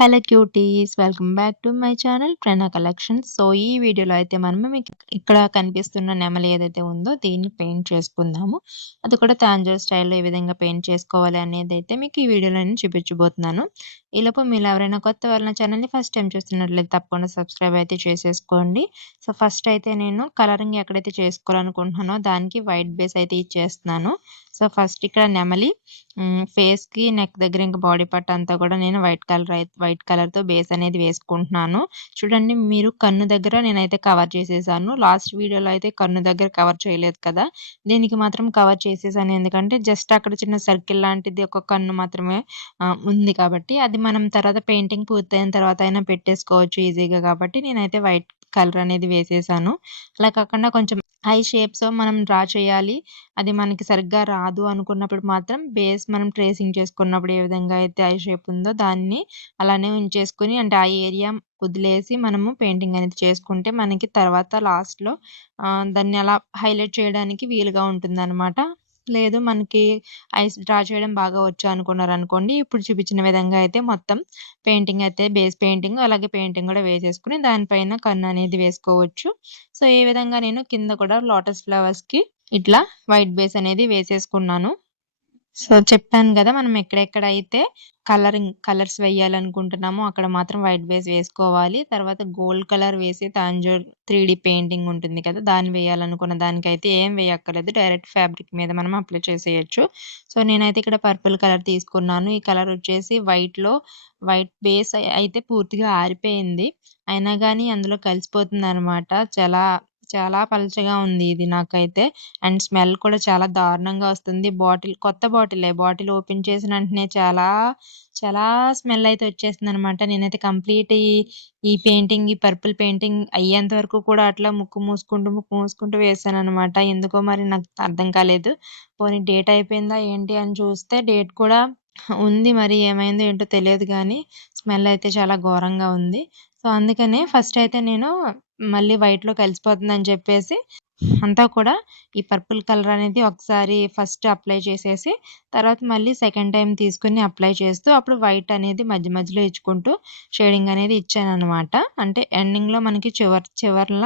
Hello cuties, welcome back to my channel Prana collections. So ఈ వీడియోలో అయితే మనము మీకు ఇక్కడ కనిపిస్తున్న నెమలి ఏదైతే ఉందో దీన్ని పెయింట్ చేసుకుందాము. అది కూడా తాంజూర్ స్టైల్లో ఏ విధంగా పెయింట్ చేసుకోవాలి అనేది అయితే మీకు ఈ వీడియోలో నేను చూపించబోతున్నాను. ఈలోపు మీరు ఎవరైనా కొత్త వాళ్ళ ఛానల్ని ఫస్ట్ టైం చూస్తున్నట్లయితే తప్పకుండా సబ్స్క్రైబ్ అయితే చేసేసుకోండి. సో ఫస్ట్ అయితే నేను కలరింగ్ ఎక్కడైతే చేసుకోవాలనుకుంటున్నానో దానికి వైట్ బేస్ అయితే ఇచ్చేస్తున్నాను. సో ఫస్ట్ ఇక్కడ నెమలి ఫేస్‌కి, నెక్ దగ్గర ఇంకా బాడీ పార్ట్ అంతా కూడా నేను వైట్ కలర్‌తో బేస్ అనేది వేసుకుంటున్నాను. చూడండి, మీరు కన్ను దగ్గర నేనైతే కవర్ చేసేసాను. లాస్ట్ వీడియోలో అయితే కన్ను దగ్గర కవర్ చేయలేదు కదా! దీనికి మాత్రం కవర్ చేసేసాను. ఎందుకంటే జస్ట్ అక్కడ చిన్న సర్కిల్ లాంటిది ఒక కన్ను మాత్రమే ఉంది కాబట్టి అది మనం తర్వాత పెయింటింగ్ పూర్తయిన తర్వాత అయినా పెట్టేసుకోవచ్చు ఈజీగా కాబట్టి నేనైతే వైట్ కలర్ అనేది వేసేసాను. అలా కాకుండా కొంచెం ఐ షేప్స్ మనం డ్రా చేయాలి. అది మనకి సరిగ్గా రాదు అనుకున్నప్పుడు మాత్రం బేస్ మనం ట్రేసింగ్ చేసుకున్నప్పుడు ఏ విధంగా అయితే ఐ షేప్ ఉందో దాన్ని అలానే ఉంచేసుకొని అంటే ఆ ఏరియా వదిలేసి మనము పెయింటింగ్ అనేది చేసుకుంటే మనకి తర్వాత లాస్ట్‌లో దాన్ని అలా హైలైట్ చేయడానికి వీలుగా ఉంటుందనమాట. లేదు మనకి ఐస్ డ్రా చేయడం బాగా వచ్చు అనుకున్నారనుకోండి, ఇప్పుడు చూపించిన విధంగా అయితే మొత్తం పెయింటింగ్ అయితే బేస్ పెయింటింగ్ అలాగే పెయింటింగ్ కూడా వేసేసుకొని దానిపైన కన్ను అనేది వేసుకోవచ్చు. సో ఈ విధంగా నేను కింద కూడా లోటస్ ఫ్లవర్స్‌కి ఇట్లా వైట్ బేస్ అనేది వేసేసుకున్నాను. సో చెప్పాను గదా! మనం ఎక్కడెక్కడైతే కలర్స్ వేయాలనుకుంటున్నామో అక్కడ మాత్రం వైట్ బేస్ వేసుకోవాలి. తర్వాత గోల్డ్ కలర్ వేసి తాంజూర్ 3 పెయింటింగ్ ఉంటుంది కదా! దాన్ని వేయాలనుకున్న దానికైతే ఏం వేయక్కర్లేదు. డైరెక్ట్ ఫ్యాబ్రిక్ మీద మనం అప్లై చేసేయొచ్చు. సో నేనైతే ఇక్కడ పర్పుల్ కలర్ తీసుకున్నాను. ఈ కలర్ వచ్చేసి వైట్ బేస్ అయితే పూర్తిగా ఆరిపోయింది. అయినా గానీ అందులో కలిసిపోతుందనమాట. చాలా చాలా పలచగా ఉంది ఇది నాకైతే. అండ్ స్మెల్ కూడా చాలా దారుణంగా వస్తుంది. కొత్త బాటిలే. బాటిల్ ఓపెన్ చేసిన వెంటనే చాలా, చాలా స్మెల్ అయితే వచ్చేస్తుందనమాట. నేనైతే కంప్లీట్ ఈ పర్పుల్ పెయింటింగ్ అయ్యేంత వరకు కూడా అట్లా ముక్కు మూసుకుంటూ వేశాననమాట. ఎందుకో మరి నాకు అర్థం కాలేదు. పోనీ డేట్ అయిపోయిందా ఏంటి అని చూస్తే డేట్ కూడా ఉంది. మరి ఏమైందో ఏంటో తెలియదు గానీ స్మెల్ అయితే చాలా ఘోరంగా ఉంది. సో అందుకనే ఫస్ట్ అయితే నేను మళ్ళీ వైట్‌లో కలిసిపోతుందని చెప్పేసి అంతా కూడా ఈ పర్పుల్ కలర్ అనేది ఒకసారి ఫస్ట్ అప్లై చేసేసి, తర్వాత మళ్ళీ సెకండ్ టైమ్ తీసుకొని అప్లై చేస్తూ, అప్పుడు వైట్ అనేది మధ్య మధ్యలో ఇచ్చుకుంటూ షేడింగ్ అనేది ఇచ్చాననమాట. అంటే ఎండింగ్‌లో మనకి చివర్ల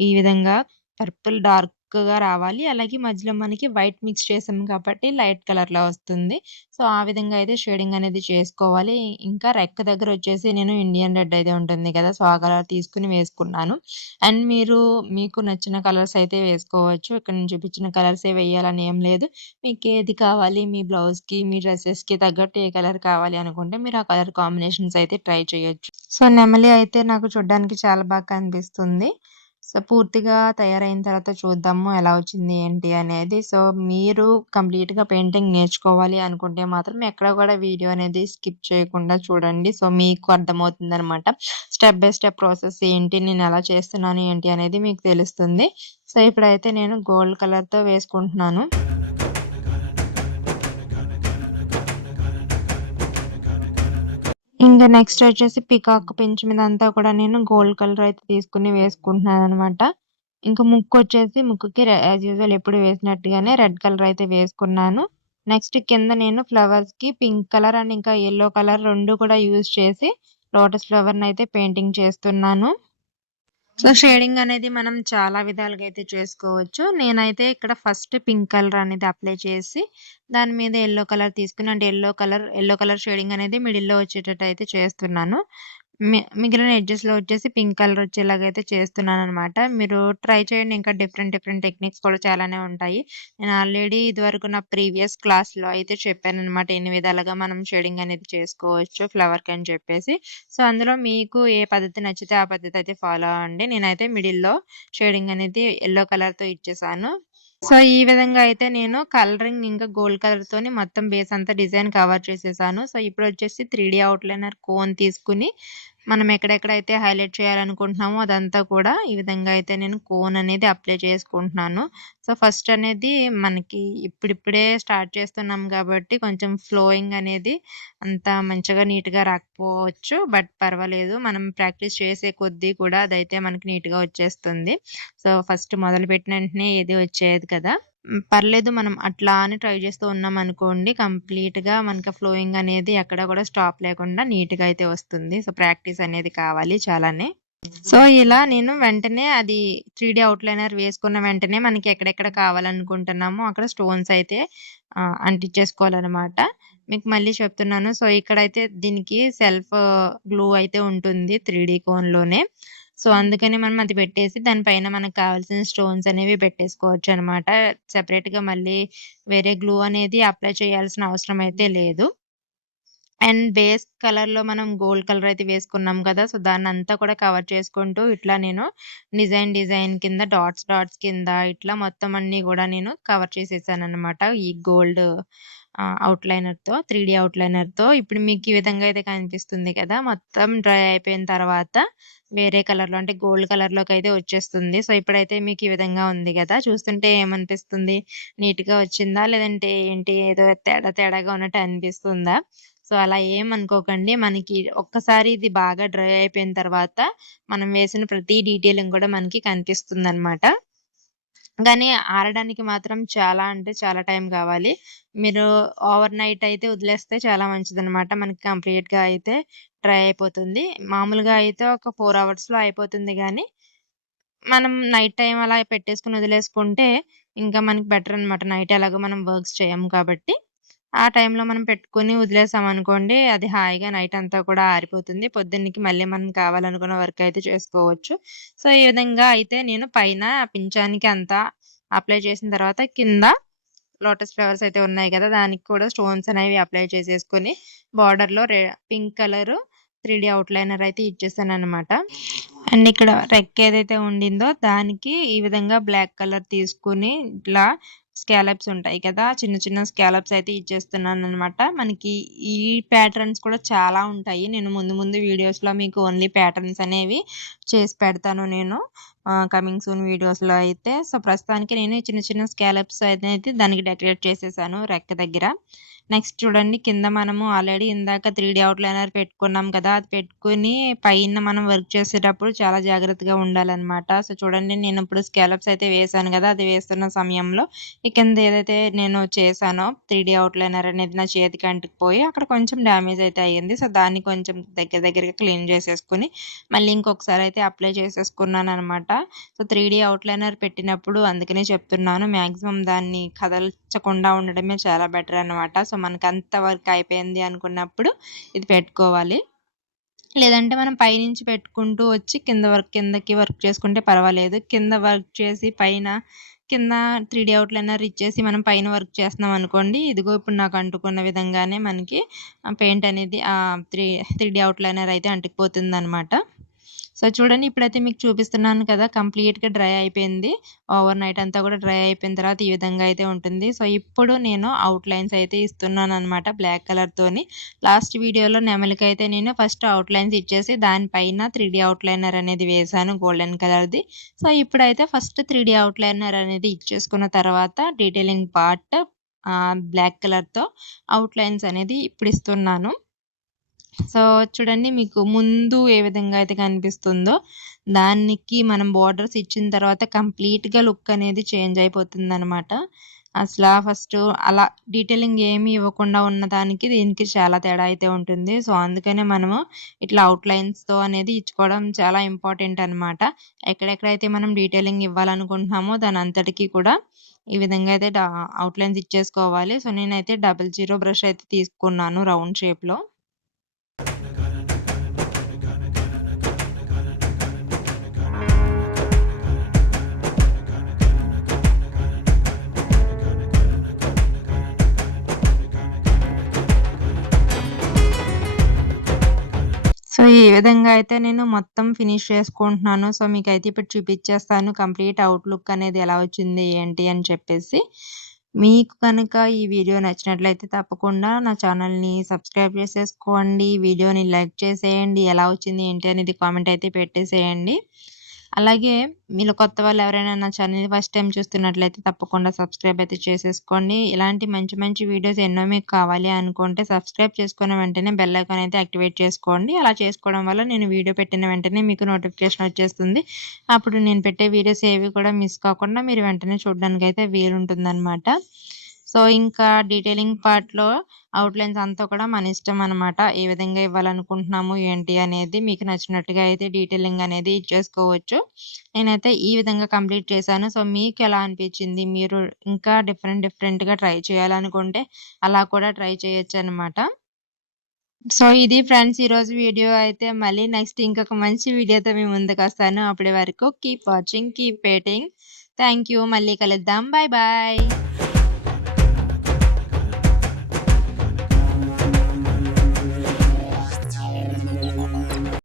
ఈ విధంగా పర్పుల్ డార్క్‌గా రావాలి. అలాగే మధ్యలో మనకి వైట్ మిక్స్ చేసాం కాబట్టి లైట్ కలర్‌లో వస్తుంది. సో, ఆ విధంగా అయితే షేడింగ్ అనేది చేసుకోవాలి. ఇంకా రెక్క దగ్గర వచ్చేసి నేను ఇండియన్ రెడ్ అయితే ఉంటుంది కదా! సో, ఆ కలర్ తీసుకొని వేసుకున్నాను. అండ్ మీకు నచ్చిన కలర్స్ అయితే వేసుకోవచ్చు. ఇక్కడ నేను చూపించిన కలర్సే వేయాలని ఏం లేదు. మీకేది కావాలి మీ బ్లౌజ్‌కి, మీ డ్రెసెస్‌కి తగ్గట్టు ఏ కలర్ కావాలి అనుకుంటే మీరు ఆ కలర్ కాంబినేషన్స్ అయితే ట్రై చేయొచ్చు. సో, నెమలి అయితే నాకు చూడ్డానికి చాలా బాగా కనిపిస్తుంది. సో, పూర్తిగా తయారైన తర్వాత చూద్దాము ఎలా వచ్చింది ఏంటి అనేది. సో, మీరు కంప్లీట్‌గా పెయింటింగ్ నేర్చుకోవాలి అనుకుంటే మాత్రం ఎక్కడ కూడా వీడియో అనేది స్కిప్ చేయకుండా చూడండి. సో, మీకు అర్థమవుతుందనమాట. స్టెప్ బై స్టెప్ ప్రాసెస్ ఏంటి, నేను ఎలా చేస్తున్నాను ఏంటి అనేది మీకు తెలుస్తుంది. సో, ఇప్పుడైతే నేను గోల్డ్ కలర్‌తో వేసుకుంటున్నాను. ఇంక నెక్స్ట్ వచ్చేసి పీకాక్ పించ్ మీదంతా కూడా నేను గోల్డ్ కలర్ అయితే తీసుకొని వేసుకుంటున్నాననమాట. ఇంక ముక్కుకి యాజ్ యూజువల్ ఎప్పుడు వేసినట్టుగానే రెడ్ కలర్ అయితే వేసుకున్నాను. నెక్స్ట్ కింద నేను ఫ్లవర్స్‌కి పింక్ కలర్ అండ్ ఇంకా యెల్లో కలర్ 2 కూడా యూజ్ చేసి లోటస్ ఫ్లవర్‌నయితే పెయింటింగ్ చేస్తున్నాను. సో, షేడింగ్ అనేది మనం చాలా విధాలుగా అయితే చేసుకోవచ్చు. నేనైతే ఇక్కడ ఫస్ట్ పింక్ కలర్ అనేది అప్లై చేసి, దాని మీద యెల్లో కలర్ తీసుకొని అంటే యెల్లో కలర్ షేడింగ్ అనేది మిడిల్‌లో వచ్చేటట్టు అయితే చేస్తున్నాను. మిగిలిన ఎడ్జెస్‌లో వచ్చేసి పింక్ కలర్ వచ్చేలాగైతే చేస్తున్నాననమాట. మీరు ట్రై చేయండి. ఇంకా డిఫరెంట్ డిఫరెంట్ టెక్నిక్స్ కూడా చాలానే ఉంటాయి. నేను ఆల్రెడీ ఇదివరకు నా ప్రీవియస్ క్లాస్‌లో అయితే చెప్పాననమాట. ఎన్ని విధాలుగా మనం షేడింగ్ అనేది చేసుకోవచ్చు ఫ్లవర్‌కని చెప్పేసి. సో, అందులో మీకు ఏ పద్ధతి నచ్చితే ఆ పద్ధతి అయితే ఫాలో అవ్వండి. నేనైతే మిడిల్‌లో షేడింగ్ అనేది యెల్లో కలర్‌తో ఇచ్చేసాను. సో, ఈ విధంగా అయితే నేను కలరింగ్ ఇంకా గోల్డ్ కలర్‌తోని మొత్తం బేస్ అంతా డిజైన్ కవర్ చేసేసాను. సో, ఇప్పుడొచ్చేసి 3 ఔట్‌లైనర్ కోన్ తీసుకొని, మనం ఎక్కడెక్కడైతే హైలైట్ చేయాలనుకుంటున్నామో అదంతా కూడా ఈ విధంగా అయితే నేను కోన్ అనేది అప్లై చేసుకుంటున్నాను. సో, ఫస్ట్ అనేది మనకి ఇప్పుడిప్పుడే స్టార్ట్ చేస్తున్నాం కాబట్టి కొంచెం ఫ్లోయింగ్ అనేది అంత మంచిగా నీట్‌గా రాకపోవచ్చు. బట్ పర్వాలేదు. మనం ప్రాక్టీస్ చేసే కొద్దీ కూడా అదైతే మనకి నీట్‌గా వచ్చేస్తుంది. సో, ఫస్ట్ మొదలుపెట్టిన వెంటనే ఏది వచ్చేది కదా! పర్లేదు మనం అట్లా అని ట్రై చేస్తూ ఉన్నామనుకోండి కంప్లీట్‌గా మనకి ఫ్లోయింగ్ అనేది ఎక్కడ కూడా స్టాప్ లేకుండా నీట్‌గా అయితే వస్తుంది. సో, ప్రాక్టీస్ అనేది కావాలి చాలానే. సో, ఇలా నేను వెంటనే అది 3 ఔట్‌లైనర్ వేసుకున్న వెంటనే మనకి ఎక్కడెక్కడ కావాలనుకుంటున్నామో అక్కడ స్టోన్స్ అయితే అంటించేసుకోవాలనమాట. మీకు మళ్ళీ చెప్తున్నాను. సో, ఇక్కడైతే దీనికి సెల్ఫ్ గ్లూ అయితే ఉంటుంది 3 కోన్‌లోనే. సో, అందుకని మనం అది పెట్టేసి దానిపైన మనకు కావాల్సిన స్టోన్స్ అనేవి పెట్టేసుకోవచ్చనమాట. సెపరేట్‌గా మళ్ళీ వేరే గ్లూ అనేది అప్లై చేయాల్సిన అవసరం అయితే లేదు. అండ్ బేస్ కలర్‌లో మనం గోల్డ్ కలర్ అయితే వేసుకున్నాం కదా! సో, దాన్నంతా కూడా కవర్ చేసుకుంటూ ఇట్లా నేను డిజైన్ కింద డాట్స్ కింద ఇట్లా మొత్తం అన్నీ గూడా నేను కవర్ చేసేసాననమాట. ఈ గోల్డ్ ఔట్‌లైనర్‌తో 3 ఔట్‌లైనర్‌తో. ఇప్పుడు మీకు ఈ విధంగా అయితే కనిపిస్తుంది కదా! మొత్తం డ్రై అయిపోయిన తర్వాత వేరే కలర్‌లో అంటే గోల్డ్ కలర్‌లోకైతే వచ్చేస్తుంది. సో, ఇప్పుడైతే మీకు ఈ విధంగా ఉంది గదా! చూస్తుంటే ఏమనిపిస్తుంది? నీట్‌గా వచ్చిందా? లేదంటే ఏంటి ఏదో తేడాగా ఉన్నట్టు అనిపిస్తుందా? సో, అలా ఏమనుకోకండి. మనకి ఒక్కసారి ఇది బాగా డ్రై అయిపోయిన తర్వాత, మనం వేసిన ప్రతి డీటెయిలింగ్ కూడా మనకి కనిపిస్తుందనమాట. గానీ ఆరడానికి మాత్రం చాలా అంటే చాలా టైం కావాలి. మీరు ఓవర్ నైట్ అయితే వదిలేస్తే చాలా మంచిదనమాట. మనకి కంప్లీట్‌గా అయితే డ్రై అయిపోతుంది. మామూలుగా అయితే ఒక 4 అవర్స్‌లో అయిపోతుంది గానీ, మనం నైట్ టైమ్ అలా పెట్టేసుకొని వదిలేసుకుంటే, ఇంకా మనకి బెటర్ అనమాట. నైట్ ఎలాగో మనం వర్క్స్ చేయము కాబట్టి. ఆ టైంలో మనం పెట్టుకొని వదిలేసామనుకోండి, అది హాయిగా నైట్ అంతా కూడా ఆరిపోతుంది. పొద్దున్నకి మళ్ళీ మనం కావాలనుకున్న వర్క్ అయితే చేసుకోవచ్చు. సో, ఈ విధంగా అయితే నేను పైన పించానికి అంతా అప్లై చేసిన తర్వాత కింద లోటస్ ఫ్లవర్స్ అయితే ఉన్నాయి గదా! దానికి కూడా స్టోన్స్ అనేవి అప్లై చేసేసుకొని బోర్డర్‌లో పింక్ కలరు 3 ఔట్‌లైనర్ అయితే ఇచ్చేసాననమాట. అండ్ ఇక్కడ రెక్క ఏదైతే ఉండిందో దానికి ఈ విధంగా బ్లాక్ కలర్ తీసుకొని ఇట్లా స్కాలప్స్ ఉంటాయి కదా! చిన్న స్కాలప్స్ అయితే ఇచ్చేస్తున్నాననమాట. మనకి ఈ ప్యాటర్న్స్ కూడా చాలా ఉంటాయి. నేను ముందు వీడియోస్‌లో మీకు ఓన్లీ ప్యాటర్న్స్ అనేవి చేసి పెడతాను నేను. కమింగ్ సూన్ వీడియోస్‌లో అయితే. సో, ప్రస్తుతానికి నేను చిన్న స్కాలప్స్ అయితే దానికి డెకరేట్ చేసేసాను రెక్క దగ్గర. నెక్స్ట్ చూడండి కింద మనము ఆల్రెడీ ఇందాక 3 ఔట్‌లైనర్ పెట్టుకున్నాం కదా! అది పెట్టుకొని పైన మనం వర్క్ చేసేటప్పుడు చాలా జాగ్రత్తగా ఉండాలనమాట. సో, చూడండి నేనిప్పుడు స్కాలప్స్ అయితే వేశాను గదా! అది వేస్తున్న సమయంలో ఈ కింద ఏదైతే నేను చేశానో 3 ఔట్‌లైనర్ అనేది నా చేతికి అంటుకుపోయి అక్కడ కొంచెం డ్యామేజ్ అయితే అయ్యింది. సో, దాన్ని కొంచెం దగ్గరగా క్లీన్ చేసేసుకొని మళ్ళీ ఇంకొకసారి అయితే అప్లై చేసేసుకున్నాననమాట. సో, 3 ఔట్‌లైనర్ పెట్టినప్పుడు అందుకనే చెప్తున్నాను మాక్సిమం దాన్ని కదల్చకుండా ఉండడమే చాలా బెటర్ అనమాట. సో, మనకంత వర్క్ అయిపోయింది అనుకున్నప్పుడు ఇది పెట్టుకోవాలి. లేదంటే మనం పైనుంచి పెట్టుకుంటూ వచ్చి కిందకి వర్క్ చేసుకుంటే పర్వాలేదు. కింద వర్క్ చేసి కింద 3 ఔట్‌లైనర్ ఇచ్చేసి మనం పైన వర్క్ చేస్తున్నామనుకోండి, ఇదిగో ఇప్పుడు నాకు అంటుకున్న విధంగానే మనకి పెయింట్ అనేది 3 ఔట్‌లైనర్ అయితే అంటుకుపోతుందనమాట. సో, చూడండి ఇప్పుడైతే మీకు చూపిస్తున్నాను కదా! కంప్లీట్‌గా డ్రై అయిపోయింది. ఓవర్ నైట్ అంతా కూడా డ్రై అయిపోయిన తర్వాత ఈ విధంగా అయితే ఉంటుంది. సో, ఇప్పుడు నేను ఔట్‌లైన్స్ అయితే ఇస్తున్నాననమాట బ్లాక్ కలర్‌తోని. లాస్ట్ వీడియోలో నెమలికైతే నేను ఫస్ట్ ఔట్‌లైన్స్ ఇచ్చేసి దానిపైన 3 ఔట్‌లైనర్ అనేది వేశాను గోల్డెన్ కలర్‌ది. సో, ఇప్పుడైతే ఫస్ట్ 3 ఔట్‌లైనర్ అనేది ఇచ్చేసుకున్న తర్వాత డీటెయిలింగ్ పార్ట్ బ్లాక్ కలర్‌తో ఔట్‌లైన్స్ అనేది ఇప్పుడిస్తున్నాను. సో, చూడండి మీకు ముందు ఏ విధంగా అయితే కనిపిస్తుందో, దానికి మనం బోర్డర్స్ ఇచ్చిన తర్వాత కంప్లీట్‌గా లుక్ అనేది చేంజ్ అయిపోతుందనమాట. ఫస్టు అలా డీటెయిలింగ్ ఏమి ఇవ్వకుండా ఉన్నదానికి, దీనికి చాలా తేడా అయితే ఉంటుంది. సో, అందుకనే మనము ఇట్లా ఔట్‌లైన్స్‌తో అనేది ఇచ్చుకోవడం చాలా ఇంపార్టెంట్ అనమాట. ఎక్కడెక్కడైతే మనం డీటెయిలింగ్ ఇవ్వాలనుకుంటున్నామో దానంతటికి కూడా ఈ విధంగా అయితే ఔట్‌లైన్స్ ఇచ్చేసుకోవాలి. సో, నేనైతే 00 బ్రష్ అయితే తీసుకున్నాను రౌండ్ షేప్‌లో. సో, ఈ విధంగా అయితే నేను మొత్తం ఫినిష్ చేసుకుంటున్నాను. సో, మీకైతే ఇప్పుడు చూపిచ్చేస్తాను కంప్లీట్ అవుట్‌లుక్ అనేది ఎలా వచ్చింది, ఏంటి అని చెప్పేసి. మీకు కనుక ఈ వీడియో నచ్చినట్లయితే తప్పకుండా నా ఛానల్‌ని సబ్స్క్రైబ్ చేసేసుకోండి. వీడియోని లైక్ చేసేయండి. ఎలా వచ్చింది, ఏంటి అనేది కామెంట్ అయితే పెట్టేసేయండి. అలాగే మీలో కొత్త వాళ్ళు ఎవరైనా నా ఛానల్‌ని ఫస్ట్ టైమ్ చూస్తున్నట్లయితే తప్పకుండా సబ్స్క్రైబ్ అయితే చేసేసుకోండి. ఇలాంటి మంచి మంచి వీడియోస్ ఎన్నో మీకు కావాలి అనుకుంటే సబ్స్క్రైబ్ చేసుకున్న వెంటనే బెల్ ఐకాన్ అయితే యాక్టివేట్ చేసుకోండి. అలా చేసుకోవడం వల్ల నేను వీడియో పెట్టిన వెంటనే మీకు నోటిఫికేషన్ వచ్చేస్తుంది. అప్పుడు నేను పెట్టే వీడియోస్ ఏవి కూడా మిస్ కాకుండా మీరు వెంటనే చూడడానికైతే వీలుంటుందనమాట. సో, ఇంకా డీటెయిలింగ్ పార్ట్‌లో అవుట్‌లైన్స్ అంతా కూడా మన ఇష్టం అనమాట. ఏ విధంగా ఇవ్వాలనుకుంటున్నాము ఏంటి అనేది మీకు నచ్చినట్టుగా అయితే డీటెయిలింగ్ అనేది ఇచ్చేసుకోవచ్చు. నేనైతే ఈ విధంగా కంప్లీట్ చేశాను. సో, మీకెలా అనిపించింది? మీరు ఇంకా డిఫరెంట్‌గా ట్రై చేయాలనుకుంటే అలా కూడా ట్రై చేయొచ్చనమాట. సో, ఇది ఫ్రెండ్స్ ఈరోజు వీడియో అయితే మళ్ళీ నెక్స్ట్ ఇంకొక మంచి వీడియోతో మీ ముందుకొస్తాను. అప్పటి వరకు keep watching, keep waiting. Thank you. మళ్ళీ కలుద్దాం. Bye bye.